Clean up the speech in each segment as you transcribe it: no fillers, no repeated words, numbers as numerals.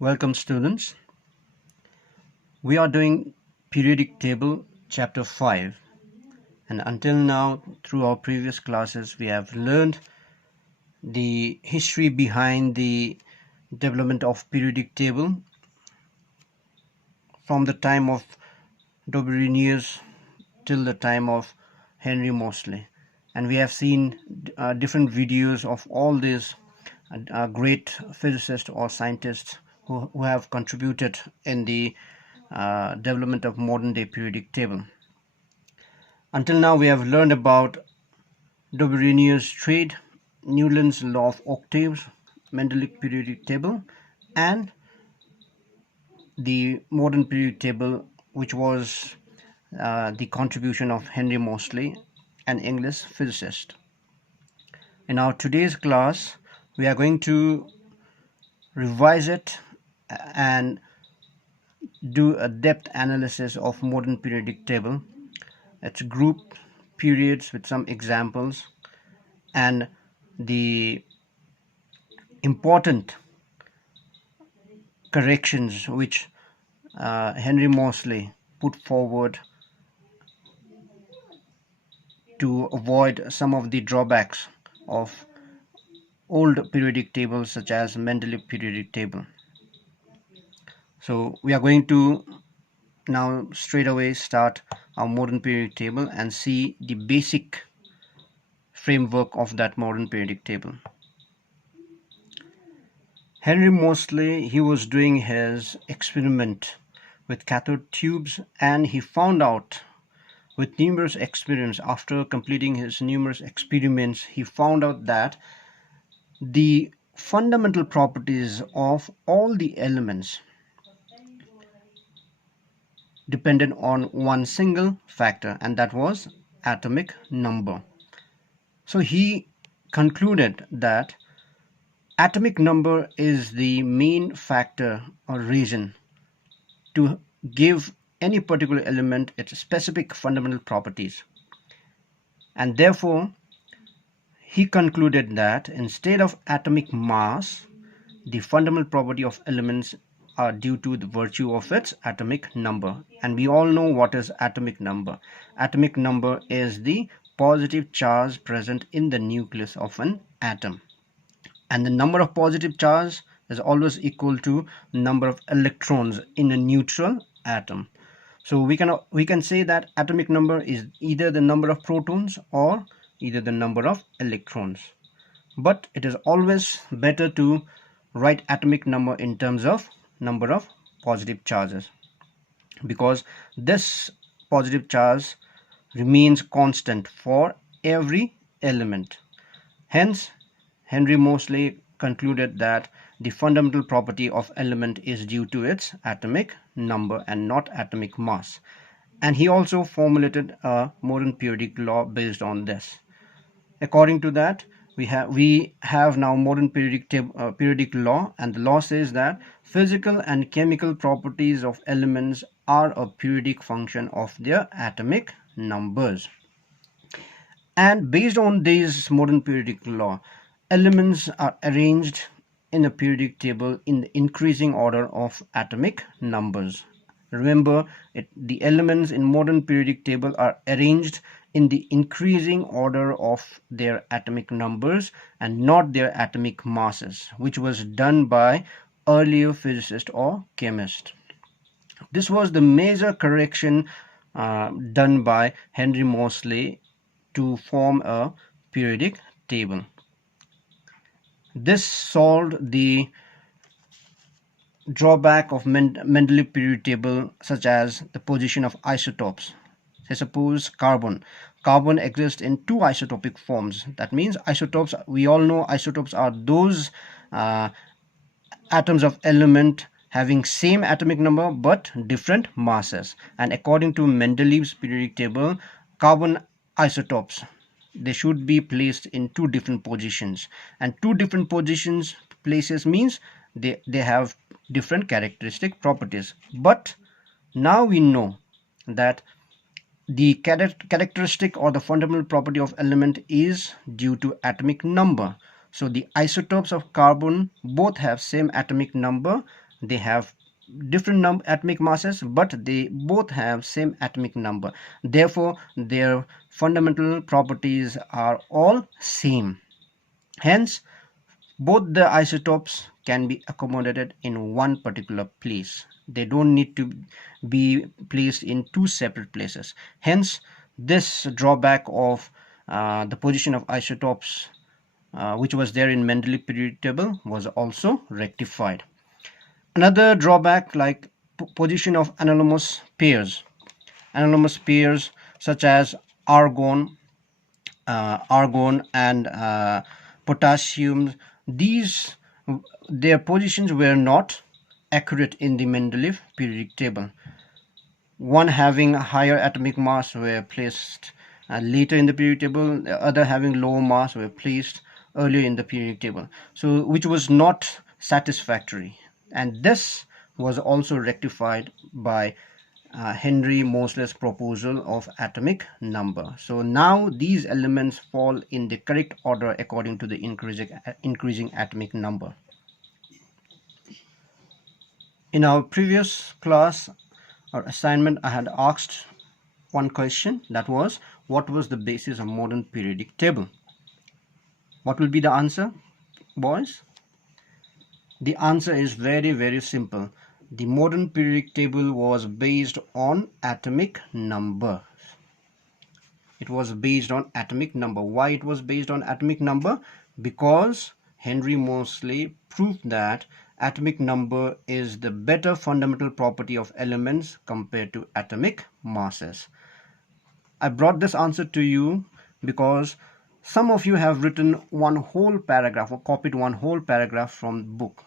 Welcome students. We are doing periodic table chapter 5, and until now through our previous classes we have learned the history behind the development of periodic table from the time of Dobrynius till the time of Henry Moseley, and we have seen different videos of all these great physicists or scientists who have contributed in the development of modern day periodic table. Until now we have learned about Dobrynius trade, Newland's law of octaves, Mendelic periodic table, and the modern periodic table, which was the contribution of Henry Moseley, an English physicist. In our today's class we are going to revise it and do a depth analysis of modern periodic table, its group periods with some examples, and the important corrections which Henry Moseley put forward to avoid some of the drawbacks of old periodic tables such as Mendeleev periodic table. So we are going to now straight away start our modern periodic table and see the basic framework of that modern periodic table. Henry Moseley, he was doing his experiment with cathode tubes, and he found out with numerous experiments, after completing his numerous experiments, he found out that the fundamental properties of all the elements depended on one single factor, and that was atomic number. So he concluded that atomic number is the main factor or reason to give any particular element its specific fundamental properties, and therefore he concluded that instead of atomic mass, the fundamental property of elements are due to the virtue of its atomic number. And we all know what is atomic number. Atomic number is the positive charge present in the nucleus of an atom, and the number of positive charge is always equal to number of electrons in a neutral atom. So we can say that atomic number is either the number of protons or either the number of electrons, but it is always better to write atomic number in terms of number of positive charges, because this positive charge remains constant for every element. Hence Henry Moseley concluded that the fundamental property of element is due to its atomic number and not atomic mass, and he also formulated a modern periodic law based on this. According to that, we have now modern periodic law, and the law says that physical and chemical properties of elements are a periodic function of their atomic numbers. And based on this modern periodic law, elements are arranged in a periodic table in the increasing order of atomic numbers. Remember, the elements in modern periodic table are arranged in the increasing order of their atomic numbers and not their atomic masses, which was done by earlier physicists or chemists. This was the major correction done by Henry Moseley to form a periodic table. This solved the drawback of Mendeleev periodic table, such as the position of isotopes. Say suppose carbon exists in two isotopic forms. That means isotopes, we all know isotopes are those atoms of element having same atomic number but different masses. And according to Mendeleev's periodic table, carbon isotopes, they should be placed in two different positions, and two different positions places means they have different characteristic properties. But now we know that the characteristic or the fundamental property of element is due to atomic number. So the isotopes of carbon both have same atomic number, They have different atomic masses, but they both have same atomic number. Therefore, their fundamental properties are all same. Hence, both the isotopes can be accommodated in one particular place. They don't need to be placed in two separate places. Hence, this drawback of the position of isotopes, which was there in Mendeleev periodic table, was also rectified. Another drawback, like position of anomalous pairs such as argon, argon and potassium, these their positions were not accurate in the Mendeleev periodic table. One having a higher atomic mass were placed later in the periodic table, the other having lower mass were placed earlier in the periodic table, so which was not satisfactory, and this was also rectified by Henry Moseley's proposal of atomic number. So now these elements fall in the correct order according to the increasing atomic number. In our previous class or assignment, I had asked one question, that was, what was the basis of modern periodic table? What will be the answer, boys? The answer is very simple. The modern periodic table was based on atomic number. It was based on atomic number. Why it was based on atomic number? Because Henry Moseley proved that atomic number is the better fundamental property of elements compared to atomic masses. I brought this answer to you because some of you have written one whole paragraph or copied one whole paragraph from the book,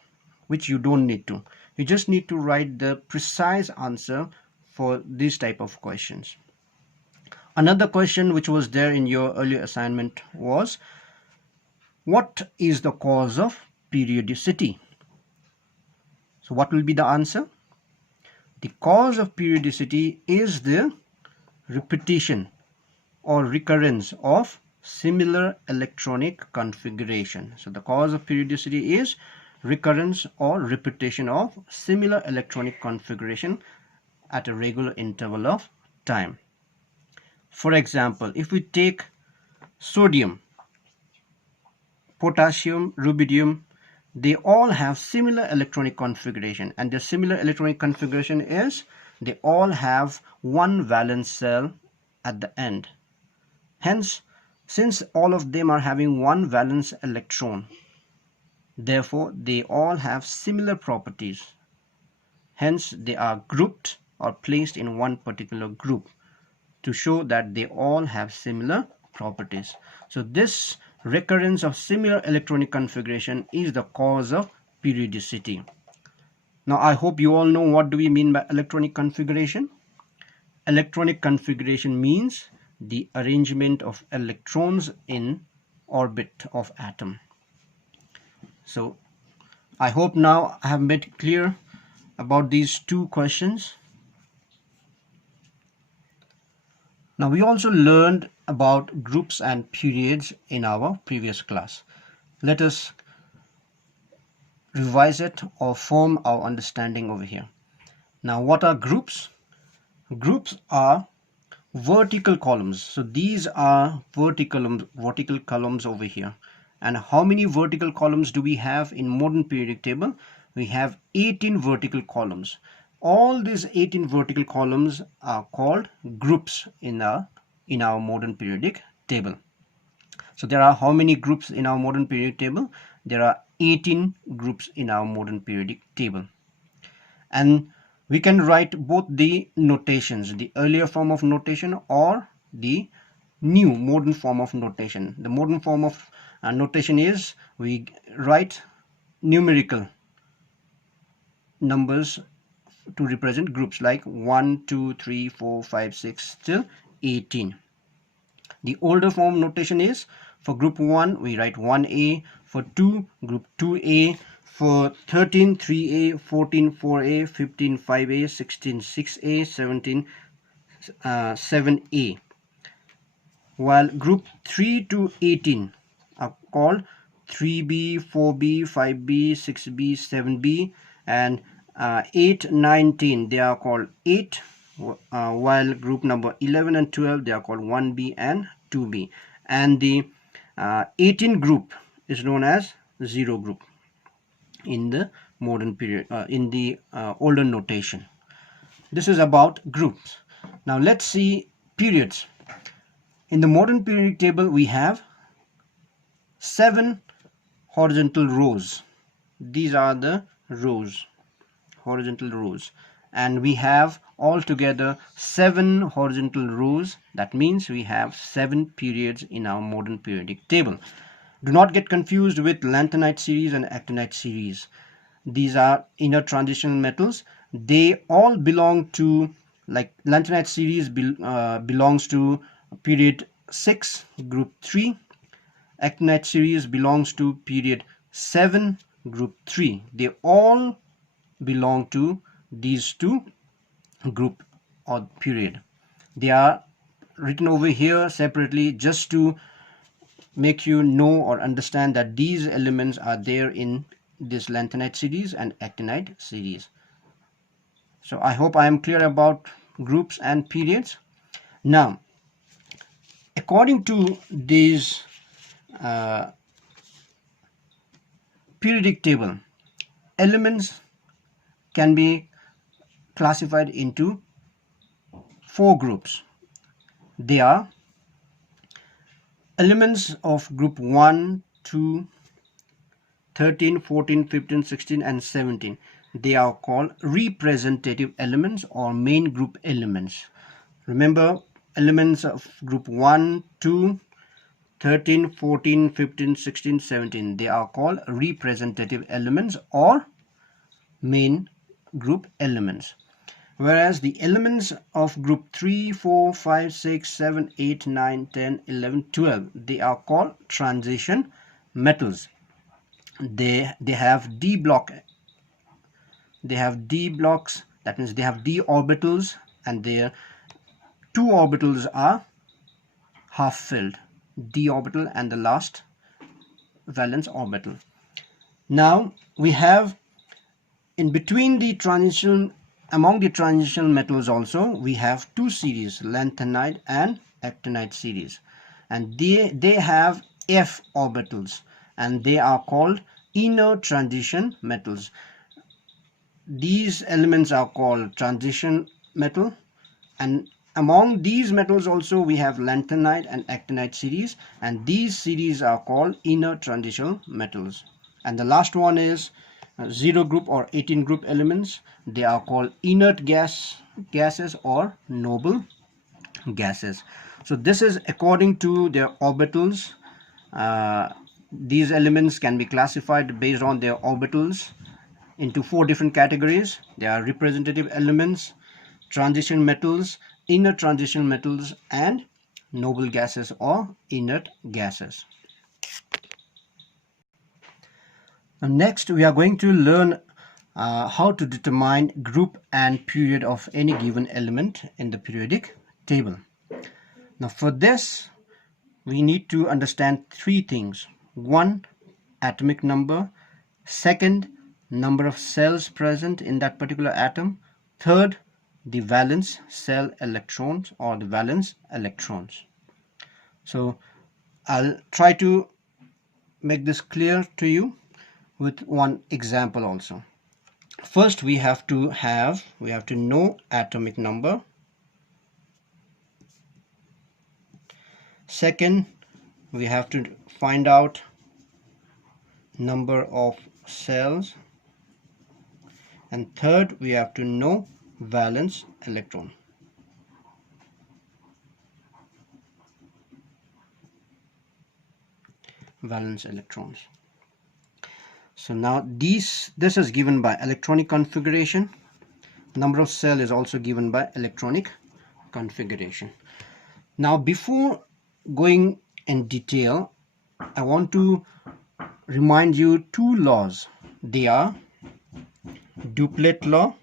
which you don't need to. You just need to write the precise answer for this type of questions. Another question which was there in your earlier assignment was, what is the cause of periodicity? So what will be the answer? The cause of periodicity is the repetition or recurrence of similar electronic configuration. So the cause of periodicity is recurrence or repetition of similar electronic configuration at a regular interval of time. For example, if we take sodium, potassium, rubidium, they all have similar electronic configuration, and the similar electronic configuration is they all have one valence cell at the end. Hence, since all of them are having one valence electron, therefore they all have similar properties. Hence, they are grouped or placed in one particular group to show that they all have similar properties. So this recurrence of similar electronic configuration is the cause of periodicity. Now I hope you all know what do we mean by electronic configuration. Electronic configuration means the arrangement of electrons in orbit of atom. So I hope now I have made clear about these two questions. Now we also learned about groups and periods in our previous class. Let us revise it or form our understanding over here. Now what are groups? Groups are vertical columns. So these are vertical columns over here. And how many vertical columns do we have in modern periodic table? We have 18 vertical columns. All these 18 vertical columns are called groups in our modern periodic table. So there are how many groups in our modern periodic table? There are 18 groups in our modern periodic table. And we can write both the notations, the earlier form of notation or the new modern form of notation. The modern form of notation is we write numerical numbers to represent groups like 1, 2, 3, 4, 5, 6 till 18. The older form notation is for group 1 we write 1A, for 2 group 2A, for 13 3A, 14 4A, 15 5A, 16 6A, 17 7A, while group 3 to 18 are called 3B, 4B, 5B, 6B, 7B, and 8, 9, 10, they are called 8, while group number 11 and 12, they are called 1b and 2b. And the 18 group is known as 0 group in the modern period, in the older notation. This is about groups. Now let's see periods. In the modern periodic table, we have 7 horizontal rows. These are the rows, horizontal rows, and we have altogether 7 horizontal rows. That means we have 7 periods in our modern periodic table. Do not get confused with lanthanide series and actinide series. These are inner transitional metals. They all belong to, like lanthanide series belongs to period 6, group 3. Actinide series belongs to period 7, group 3. They all belong to these two group or period. They are written over here separately just to make you know or understand that these elements are there in this lanthanide series and actinide series. So I hope I am clear about groups and periods. Now, according to these periodic table, elements can be classified into 4 groups. They are elements of group 1, 2, 13, 14, 15, 16 and 17. They are called representative elements or main group elements. Remember, elements of group 1, 2, 13, 14, 15, 16, 17. They are called representative elements or main group elements. Whereas the elements of group 3, 4, 5, 6, 7, 8, 9, 10, 11, 12, they are called transition metals. They have d block. They have d blocks. That means they have d orbitals, and their 2 orbitals are half filled, d orbital and the last valence orbital. Now we have in between the transition, among the transitional metals also, we have 2 series, lanthanide and actinide series, and they have f orbitals, and they are called inner transition metals. These elements are called transition metal, and among these metals also we have lanthanide and actinide series, and these series are called inner transitional metals. And the last one is 0 group or 18 group elements. They are called inert gases or noble gases. So this is according to their orbitals. These elements can be classified based on their orbitals into 4 different categories. They are representative elements, transition metals, inner transition metals, and noble gases or inert gases. Now next we are going to learn how to determine group and period of any given element in the periodic table. Now for this we need to understand 3 things. 1, atomic number. 2nd, number of cells present in that particular atom. 3rd, the valence cell electrons or the valence electrons. So I'll try to make this clear to you with one example also. First we have to know atomic number. Second, we have to find out number of cells, and third, we have to know valence electron. Valence electrons. So now this is given by electronic configuration. Number of cell is also given by electronic configuration. Now before going in detail, I want to remind you 2 laws. They are duplet law,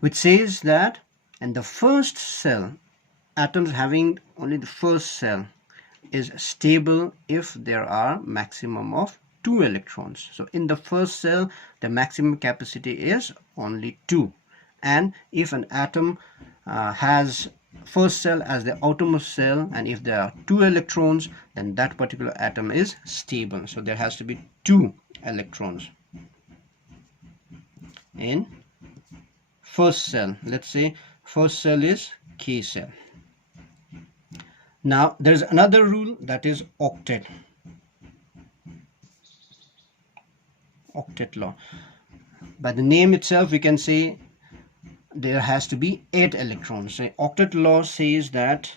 which says that in the first cell, atoms having only the first cell is stable if there are maximum of 2 electrons. So in the first cell, the maximum capacity is only 2. And if an atom has first cell as the outermost cell, and if there are 2 electrons, then that particular atom is stable. So there has to be 2 electrons in first cell. Let's say first cell is K cell. Now there's another rule, that is octet law. By the name itself we can say there has to be 8 electrons. So octet law says that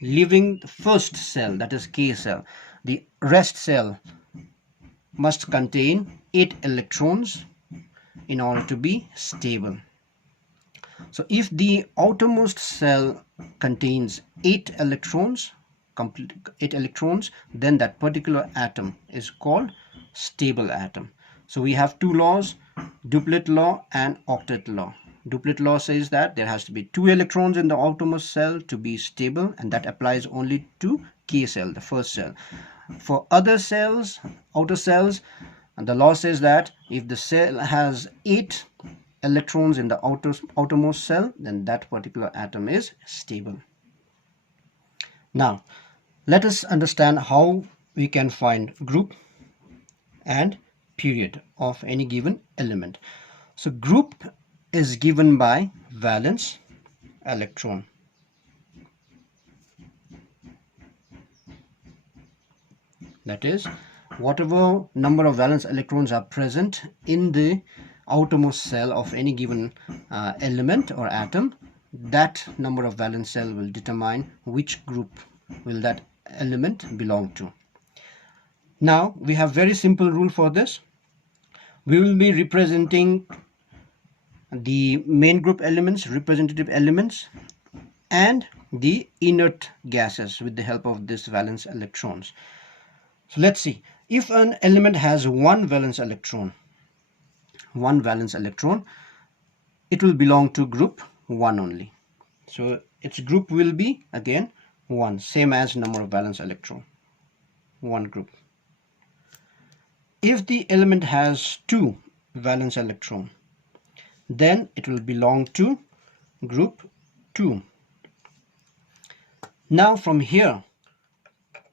leaving the first cell, that is K cell, the rest cell must contain 8 electrons in order to be stable. So if the outermost cell contains 8 electrons, then that particular atom is called stable atom. So we have two laws, duplet law and octet law. Duplet law says that there has to be 2 electrons in the outermost cell to be stable, and that applies only to K cell, the first cell. For other cells, outer cells, the law says that if the cell has 8 electrons in the outermost cell, then that particular atom is stable. Now let us understand how we can find group and period of any given element. So group is given by valence electron. That is, whatever number of valence electrons are present in the outermost cell of any given element or atom, that number of valence cell will determine which group will that element belong to. Now we have very simple rule for this. We will be representing the main group elements, representative elements, and the inert gases with the help of this valence electrons. So let's see, if an element has one valence electron, it will belong to group 1 only. So its group will be again 1, same as number of valence electron, 1 group. If the element has 2 valence electron, then it will belong to group 2. Now from here,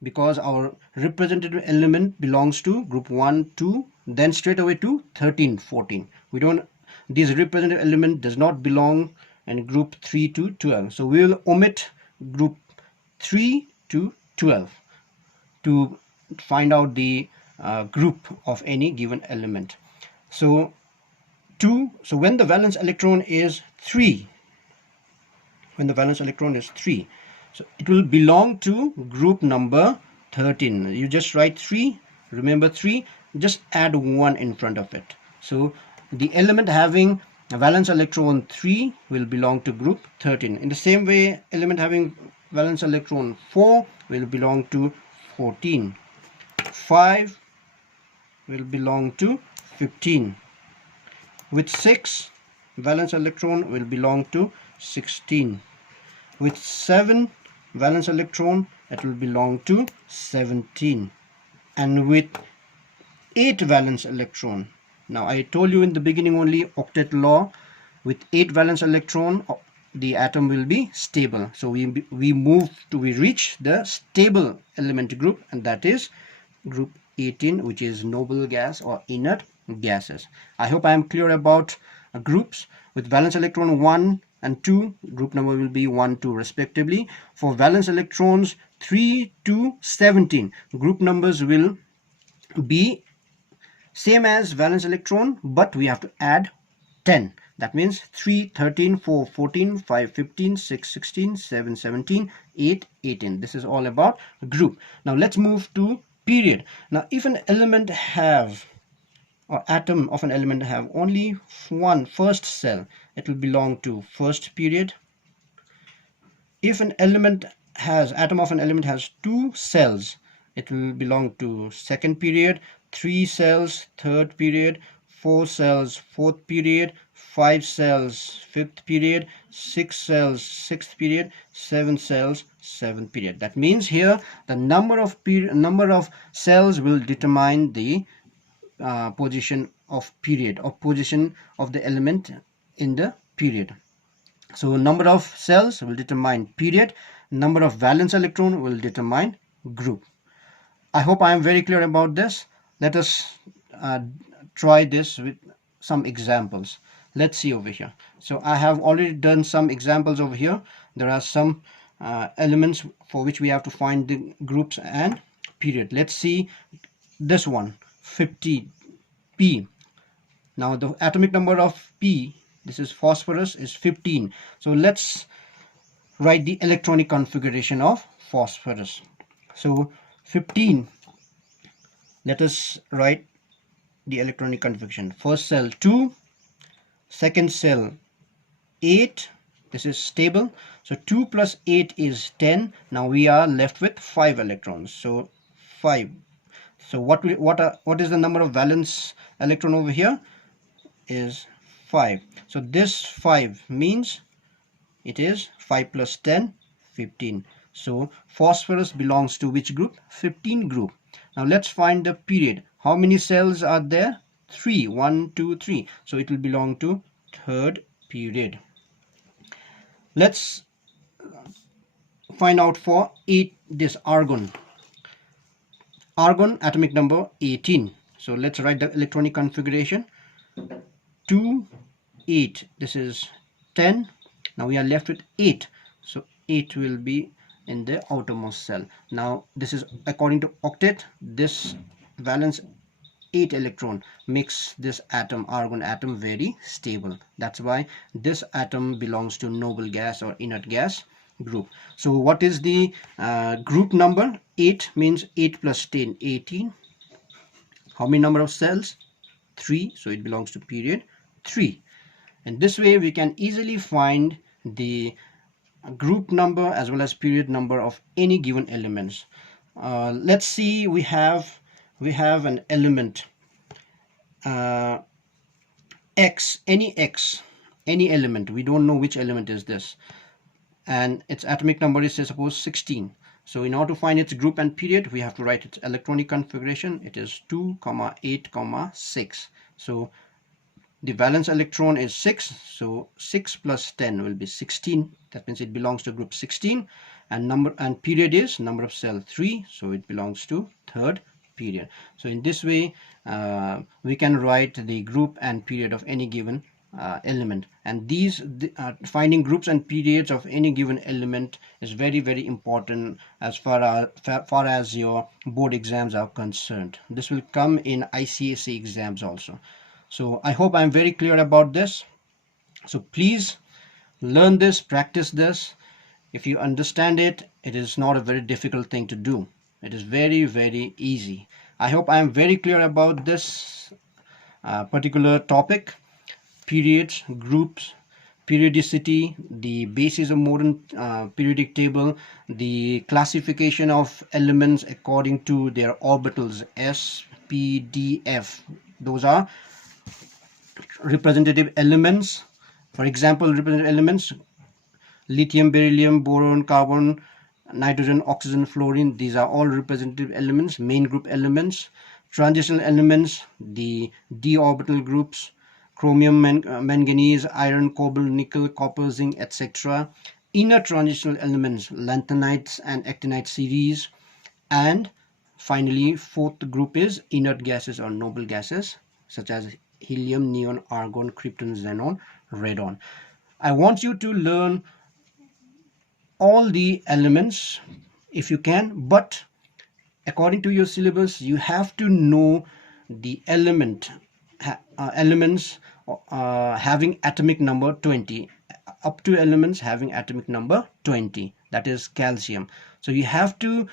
because our representative element belongs to group 1, 2, then straight away to 13, 14. This representative element does not belong in group 3 to 12. So we will omit group 3 to 12 to find out the group of any given element. So when the valence electron is 3, so it will belong to group number 13. You just write 3, remember 3, just add 1 in front of it. So the element having a valence electron 3 will belong to group 13. In the same way, element having valence electron 4 will belong to 14. 5 will belong to 15. With 6, valence electron will belong to 16. With 7 valence electron, it will belong to 17. And with 8 valence electron, now I told you in the beginning only octet law, with 8 valence electron the atom will be stable. So we reach the stable element group, and that is group 18, which is noble gas or inert gases. I hope I am clear about groups. With valence electron 1 and 2, group number will be 1, 2 respectively. For valence electrons 3 to 17, group numbers will be same as valence electron, but we have to add 10. That means 3, 13, 4, 14, 5, 15, 6, 16, 7, 17, 8, 18. This is all about group. Now let's move to period. Now if an element have, or atom of an element have only one first cell, it will belong to first period. If an atom of an element has 2 cells, it will belong to second period. 3 cells, third period. 4 cells fourth period, 5 cells fifth period, 6 cells sixth period, 7 cells seventh period. That means here the number of cells will determine the position of period or position of the element in the period. So number of cells will determine period, number of valence electron will determine group. I hope I am very clear about this. Let us try this with some examples. Let's see over here. So I have already done some examples over here. There are some elements for which we have to find the groups and period. Let's see this one, 50p. Now the atomic number of p, this is phosphorus, is 15. So let's write the electronic configuration of phosphorus. So 15, let us write the electronic configuration. First cell 2, second cell 8, this is stable. So 2 plus 8 is 10. Now we are left with 5 electrons. So 5. So what is the number of valence electron over here? Is 5. So this 5 means it is 5 plus 10, 15. So phosphorus belongs to which group? 15 group. Now let's find the period. How many cells are there? 3. 1, 2, 3. So it will belong to third period. Let's find out for this argon. Argon atomic number 18. So let's write the electronic configuration. 2, 8. This is 10. Now we are left with 8. So 8 will be in the outermost cell. Now this is according to octet. This valence 8 electron makes this atom, argon atom, very stable. That's why this atom belongs to noble gas or inert gas group. So what is the group number? 8 means 8 plus 10, 18. How many number of cells? 3. So it belongs to period 3. And this way we can easily find the group number as well as period number of any given elements. Let's see, we have an element X, any element. We don't know which element is this, and its atomic number is, say, suppose 16. So in order to find its group and period, we have to write its electronic configuration. It is 2, 8, 6. So the valence electron is 6. So 6 plus 10 will be 16. That means it belongs to group 16. And period is number of cell 3. So it belongs to third period. So in this way, we can write the group and period of any given element. And finding groups and periods of any given element is very, very important as far as your board exams are concerned. This will come in ICSE exams also. So I hope I'm very clear about this. So please learn this, practice this. If you understand it, it is not a very difficult thing to do. It is very, very easy. I hope I am very clear about this particular topic. Periods, groups, periodicity, the basis of modern periodic table, the classification of elements according to their orbitals, S, P, D, F. Those are representative elements. For example, representative elements: lithium, beryllium, boron, carbon, nitrogen, oxygen, fluorine. These are all representative elements, main group elements. Transitional elements, the d orbital groups: chromium, manganese, iron, cobalt, nickel, copper, zinc, etc. Inner transitional elements: lanthanides and actinide series. And finally, fourth group is inert gases or noble gases, such as helium, neon, argon, krypton, xenon, radon. I want you to learn all the elements if you can, but according to your syllabus, you have to know the elements having atomic number 20, up to elements having atomic number 20, that is calcium. So you have to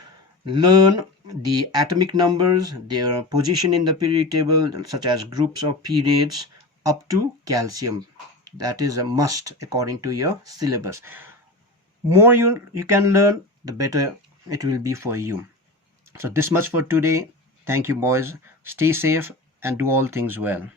learn the atomic numbers, their position in the periodic table, such as groups or periods, up to calcium. That is a must according to your syllabus. More you can learn, the better it will be for you. So this much for today. Thank you, boys. Stay safe and do all things well.